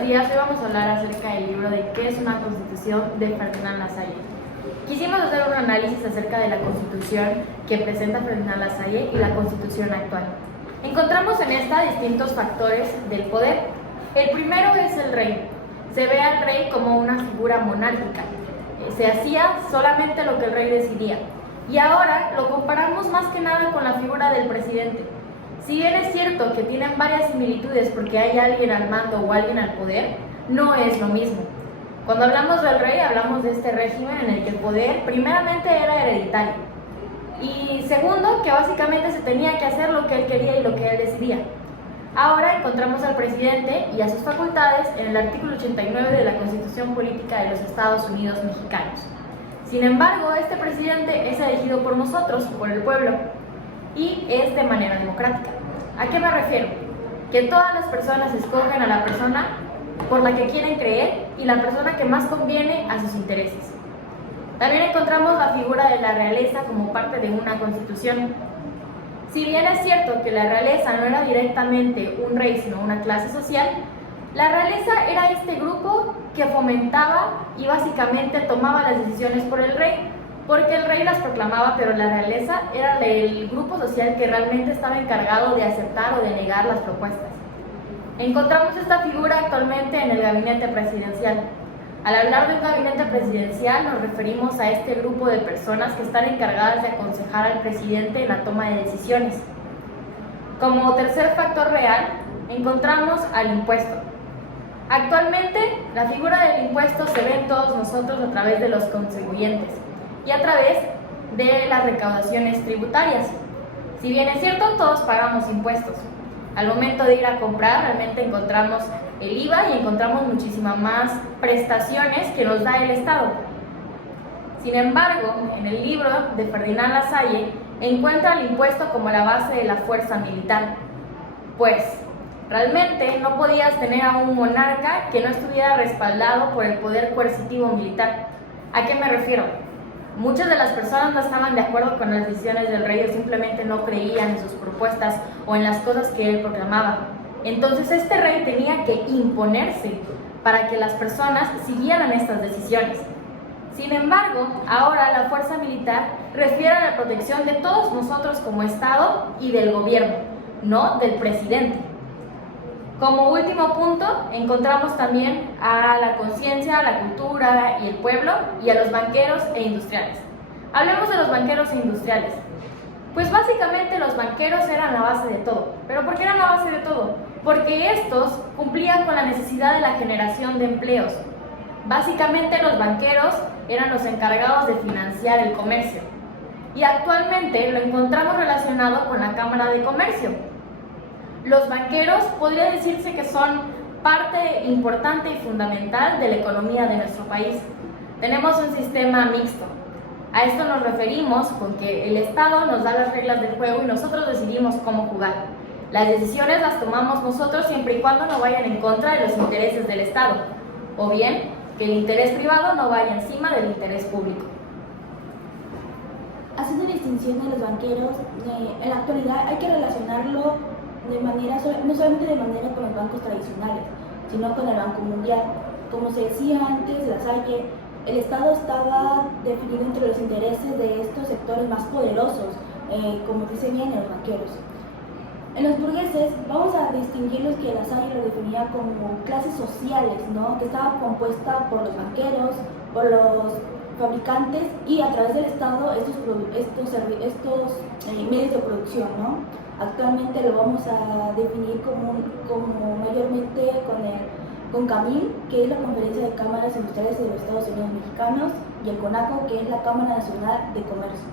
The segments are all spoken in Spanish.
buenos días, hoy vamos a hablar acerca del libro de ¿Qué es una constitución? De Ferdinand Lassalle. Quisimos hacer un análisis acerca de la constitución que presenta Ferdinand Lassalle y la constitución actual. Encontramos en esta distintos factores del poder. El primero es el rey. Se ve al rey como una figura monárquica. Se hacía solamente lo que el rey decidía. Y ahora lo comparamos más que nada con la figura del presidente. Si bien es cierto que tienen varias similitudes porque hay alguien al mando o alguien al poder, no es lo mismo. Cuando hablamos del rey, hablamos de este régimen en el que el poder primeramente era hereditario y segundo, que básicamente se tenía que hacer lo que él quería y lo que él decidía. Ahora encontramos al presidente y a sus facultades en el artículo 89 de la Constitución Política de los Estados Unidos Mexicanos. Sin embargo, este presidente es elegido por nosotros, por el pueblo, y es de manera democrática. ¿A qué me refiero? Que todas las personas escogen a la persona por la que quieren creer y la persona que más conviene a sus intereses. También encontramos la figura de la realeza como parte de una constitución. Si bien es cierto que la realeza no era directamente un rey, sino una clase social, la realeza era este grupo que fomentaba y básicamente tomaba las decisiones por el rey, porque el rey las proclamaba, pero la realeza era el grupo social que realmente estaba encargado de aceptar o de negar las propuestas. Encontramos esta figura actualmente en el gabinete presidencial. Al hablar de un gabinete presidencial nos referimos a este grupo de personas que están encargadas de aconsejar al presidente en la toma de decisiones. Como tercer factor real, encontramos al impuesto. Actualmente, la figura del impuesto se ve en todos nosotros a través de los contribuyentes y a través de las recaudaciones tributarias. Si bien es cierto, todos pagamos impuestos. Al momento de ir a comprar, realmente encontramos el IVA y encontramos muchísimas más prestaciones que nos da el Estado. Sin embargo, en el libro de Ferdinand Lassalle encuentra el impuesto como la base de la fuerza militar. Pues, realmente no podías tener a un monarca que no estuviera respaldado por el poder coercitivo militar. ¿A qué me refiero? Muchas de las personas no estaban de acuerdo con las decisiones del rey o simplemente no creían en sus propuestas o en las cosas que él proclamaba. Entonces este rey tenía que imponerse para que las personas siguieran estas decisiones. Sin embargo, ahora la fuerza militar refiere a la protección de todos nosotros como Estado y del gobierno, no del presidente. Como último punto, encontramos también a la conciencia, a la cultura y el pueblo y a los banqueros e industriales. Hablemos de los banqueros e industriales. Pues básicamente los banqueros eran la base de todo. ¿Pero por qué eran la base de todo? Porque estos cumplían con la necesidad de la generación de empleos. Básicamente los banqueros eran los encargados de financiar el comercio. Y actualmente lo encontramos relacionado con la Cámara de Comercio. Los banqueros podría decirse que son parte importante y fundamental de la economía de nuestro país. Tenemos un sistema mixto. A esto nos referimos con que el Estado nos da las reglas del juego y nosotros decidimos cómo jugar. Las decisiones las tomamos nosotros siempre y cuando no vayan en contra de los intereses del Estado, o bien que el interés privado no vaya encima del interés público. Haciendo distinción de los banqueros, en la actualidad hay que relacionarlo no solamente de manera con los bancos tradicionales, sino con el Banco Mundial. Como se decía antes, Lassalle, el Estado estaba definido entre los intereses de estos sectores más poderosos, como dice bien, los banqueros. En los burgueses vamos a distinguir los que Lassalle lo definía como clases sociales, ¿no? Que estaba compuesta por los banqueros, por los fabricantes y a través del Estado estos medios de producción, ¿no? Actualmente lo vamos a definir como mayormente con CAMIM, que es la Conferencia de Cámaras Industriales de los Estados Unidos Mexicanos, y el CONACO, que es la Cámara Nacional de Comercio.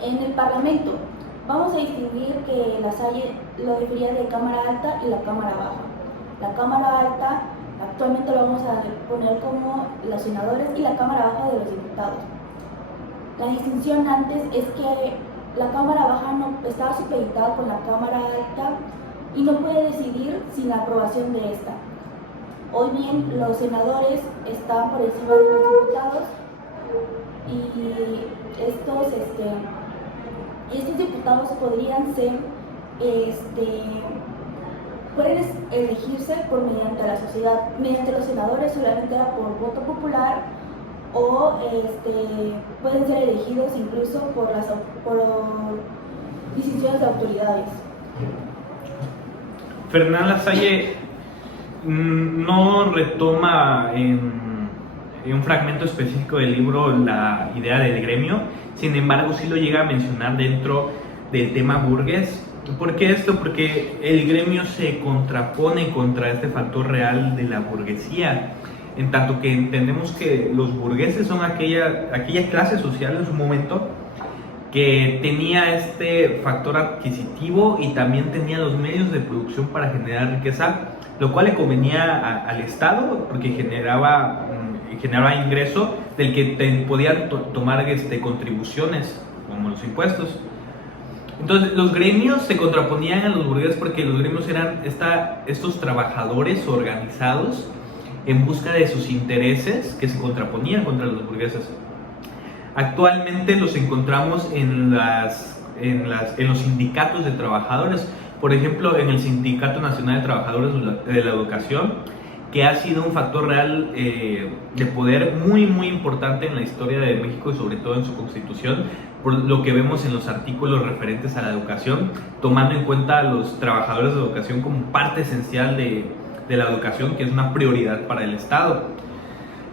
En el Parlamento vamos a distinguir que Lassalle lo definía de Cámara Alta y la Cámara Baja. La Cámara Alta actualmente lo vamos a poner como los senadores y la Cámara Baja de los diputados. La distinción antes es que la Cámara Baja no estaba supeditada por la Cámara Alta y no puede decidir sin la aprobación de esta. Hoy bien, los senadores están por encima de los diputados y estos diputados podrían ser pueden elegirse por mediante la sociedad. Mediante los senadores solamente era por voto popular o pueden ser elegidos incluso por decisiones de autoridades. Ferdinand Lasalle no retoma en un fragmento específico del libro la idea del gremio, sin embargo sí lo llega a mencionar dentro del tema burgués. ¿Por qué esto? Porque el gremio se contrapone contra este factor real de la burguesía, en tanto que entendemos que los burgueses son aquella clase social en su momento que tenía este factor adquisitivo y también tenía los medios de producción para generar riqueza, lo cual le convenía al Estado porque generaba ingreso del que podían tomar contribuciones como los impuestos. Entonces los gremios se contraponían a los burgueses porque los gremios eran estos trabajadores organizados en busca de sus intereses que se contraponían contra los burgueses. Actualmente los encontramos en los sindicatos de trabajadores, por ejemplo en el Sindicato Nacional de Trabajadores de la Educación, que ha sido un factor real de poder muy muy importante en la historia de México y sobre todo en su constitución, por lo que vemos en los artículos referentes a la educación, tomando en cuenta a los trabajadores de educación como parte esencial de la educación, que es una prioridad para el Estado.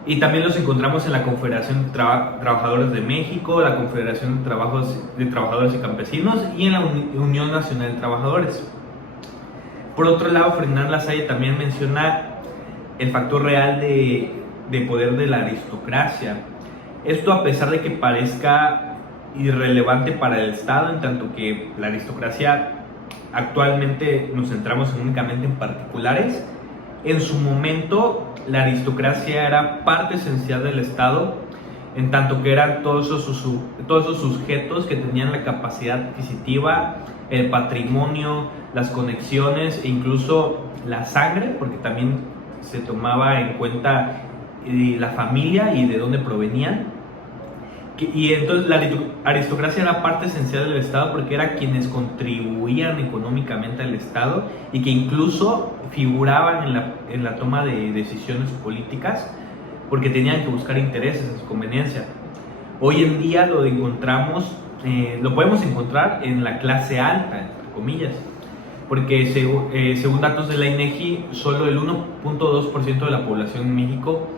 Y también los encontramos en la Confederación de Trabajadores de México, la Confederación de Trabajadores y Campesinos y en la Unión Nacional de Trabajadores. Por otro lado, Ferdinand Lasalle también menciona el factor real de poder de la aristocracia. Esto a pesar de que parezca irrelevante para el Estado, en tanto que la aristocracia actualmente nos centramos únicamente en particulares. En su momento la aristocracia era parte esencial del Estado, en tanto que eran todos esos sujetos que tenían la capacidad adquisitiva, el patrimonio, las conexiones e incluso la sangre, porque también se tomaba en cuenta la familia y de dónde provenían. Y entonces la aristocracia era parte esencial del Estado porque era quienes contribuían económicamente al Estado y que incluso figuraban en la toma de decisiones políticas porque tenían que buscar intereses en su conveniencia. Hoy en día lo podemos encontrar en la clase alta, entre comillas, porque según datos de la INEGI, solo el 1.2% de la población en México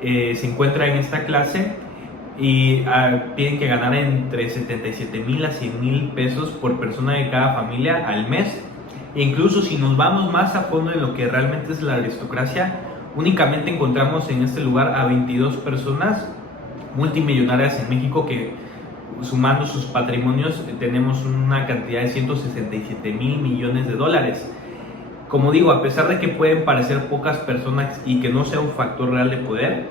se encuentra en esta clase y tienen que ganar entre 77,000 a 100,000 pesos por persona de cada familia al mes. E incluso si nos vamos más a fondo en lo que realmente es la aristocracia, únicamente encontramos en este lugar a 22 personas multimillonarias en México que, sumando sus patrimonios, tenemos una cantidad de 167,000 millones de dólares. Como digo, a pesar de que pueden parecer pocas personas y que no sea un factor real de poder,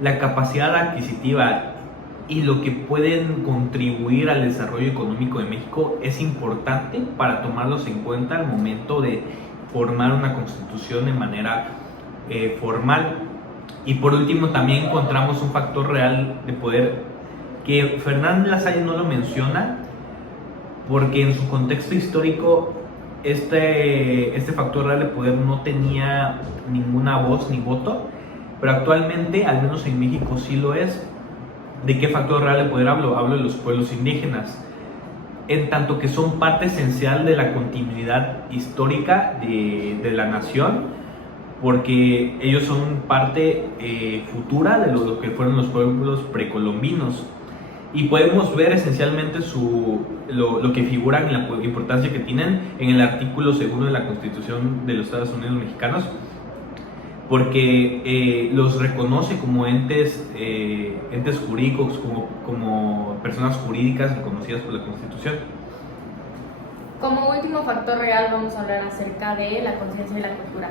la capacidad adquisitiva y lo que pueden contribuir al desarrollo económico de México es importante para tomarlos en cuenta al momento de formar una constitución de manera formal. Y por último también encontramos un factor real de poder que Ferdinand Lasalle no lo menciona porque en su contexto histórico este factor real de poder no tenía ninguna voz ni voto, pero actualmente, al menos en México, sí lo es. ¿De qué factor real de poder hablo? Hablo de los pueblos indígenas, en tanto que son parte esencial de la continuidad histórica de la nación, porque ellos son parte futura de lo que fueron los pueblos precolombinos. Y podemos ver esencialmente lo que figuran en la importancia que tienen en el artículo 2 de la Constitución de los Estados Unidos Mexicanos, porque los reconoce como entes jurídicos, como personas jurídicas reconocidas por la Constitución. Como último factor real vamos a hablar acerca de la conciencia y la cultura.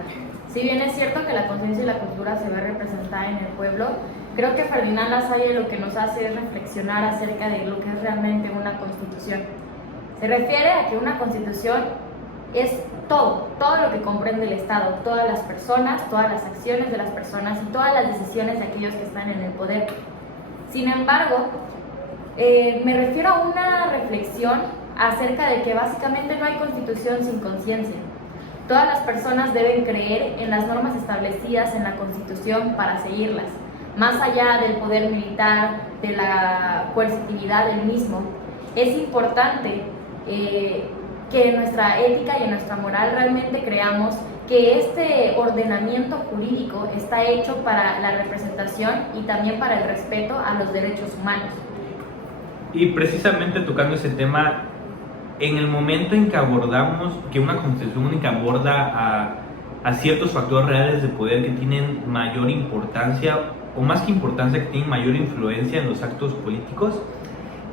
Si bien es cierto que la conciencia y la cultura se ve representada en el pueblo, creo que Ferdinand Lasalle lo que nos hace es reflexionar acerca de lo que es realmente una constitución. Se refiere a que una constitución es todo lo que comprende el Estado, todas las personas, todas las acciones de las personas y todas las decisiones de aquellos que están en el poder. Sin embargo, me refiero a una reflexión acerca de que básicamente no hay constitución sin conciencia. Todas las personas deben creer en las normas establecidas en la Constitución para seguirlas, más allá del poder militar, de la coercitividad del mismo. Es importante que en nuestra ética y en nuestra moral realmente creamos que este ordenamiento jurídico está hecho para la representación y también para el respeto a los derechos humanos. Y precisamente tocando ese tema, en el momento en que abordamos que una constitución única aborda a ciertos factores reales de poder que tienen mayor importancia, o más que importancia, que tienen mayor influencia en los actos políticos,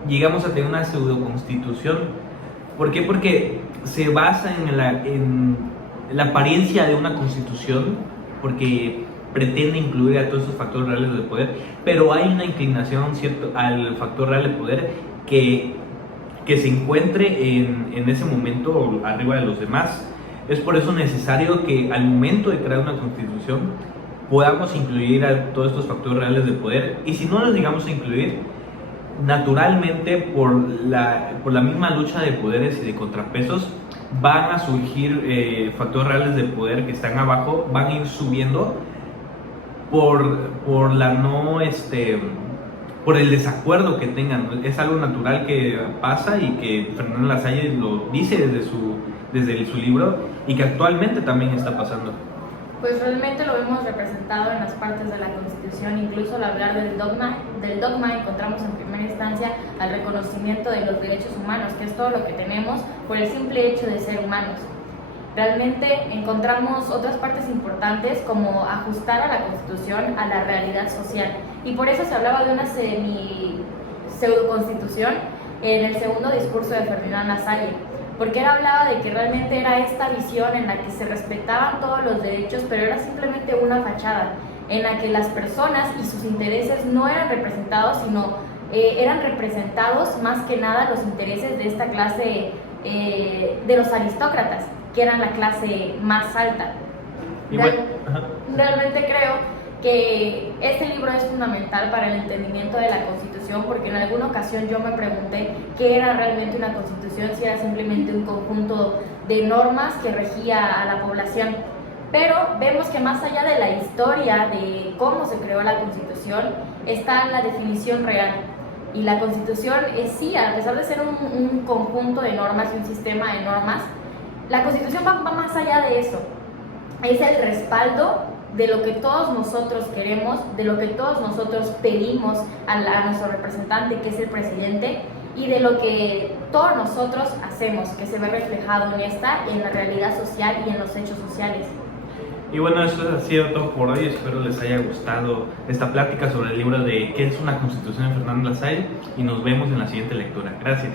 llegamos a tener una pseudoconstitución. ¿Por qué? Porque se basa en la apariencia de una constitución, porque pretende incluir a todos esos factores reales de poder, pero hay una inclinación al factor real de poder que se encuentre en ese momento arriba de los demás. Es por eso necesario que al momento de crear una constitución podamos incluir a todos estos factores reales de poder, y si no los llegamos a incluir, naturalmente por la misma lucha de poderes y de contrapesos van a surgir factores reales de poder que están abajo, van a ir subiendo por la no por el desacuerdo que tengan. Es algo natural que pasa y que Fernanda Lasalle lo dice desde su libro, y que actualmente también está pasando. Pues realmente lo vemos representado en las partes de la Constitución. Incluso al hablar del dogma encontramos en primera instancia al reconocimiento de los derechos humanos, que es todo lo que tenemos por el simple hecho de ser humanos. Realmente encontramos otras partes importantes, como ajustar a la Constitución a la realidad social, y por eso se hablaba de una pseudo-constitución en el segundo discurso de Ferdinand Lasalle, porque él hablaba de que realmente era esta visión en la que se respetaban todos los derechos, pero era simplemente una fachada, en la que las personas y sus intereses no eran representados, sino eran representados más que nada los intereses de esta clase, de los aristócratas, que eran la clase más alta. Realmente creo que este libro es fundamental para el entendimiento de la Constitución, porque en alguna ocasión yo me pregunté qué era realmente una Constitución, si era simplemente un conjunto de normas que regía a la población. Pero vemos que más allá de la historia de cómo se creó la Constitución, está la definición real. Y la Constitución es, sí, a pesar de ser un conjunto de normas y un sistema de normas, la Constitución va más allá de eso. Es el respaldo de lo que todos nosotros queremos, de lo que todos nosotros pedimos a nuestro representante, que es el presidente, y de lo que todos nosotros hacemos, que se ve reflejado en la realidad social y en los hechos sociales. Y bueno, eso ha sido todo por hoy. Espero les haya gustado esta plática sobre el libro de ¿Qué es una Constitución de Fernanda Lasalle? Y nos vemos en la siguiente lectura. Gracias.